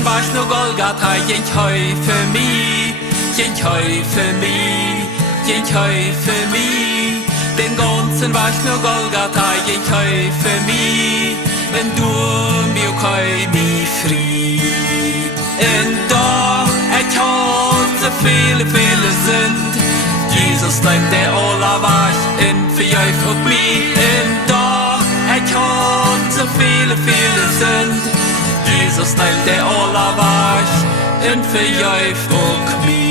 gaunzen Wajch No Golgatha, jent heu für mi, jent heu für mi, jent heu für mi. Den gaunzen Wajch No Golgatha, jent heu für mi, en du mir koi mi fri. En doch ich hab so viele sind, Jesus neem der alla Wajch en för jag och mi. En dag ich hab så viele sind, Jesus neem der alla Wajch en för jag och mi.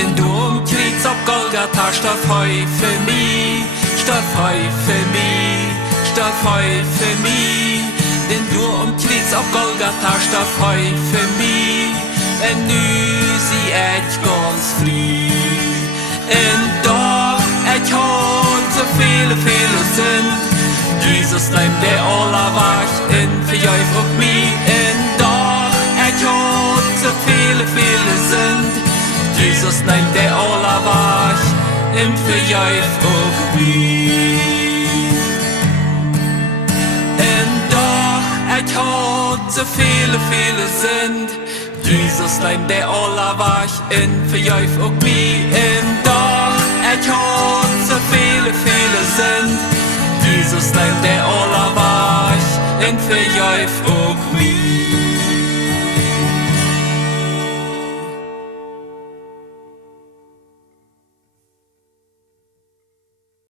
En dom krigs auf Golgatha starb heu für mi, starb heu für mi, starb heu für mi. En dom krigs auf Golgatha starb heu für mi, en nu sie ich ganz fri. En dag ich hab så viele sind, Jesus neem der alla Wajch en för jag och mi. En dag ich hab så viele sind, Jesus neem der alla Wajch en för jag och mi. En dag ich hab så viele sind, Jesus neem der alla Wajch en för jag och mi. En dag ich hab så viele sind, Jesus neem der alla Wajch en för jag och mi.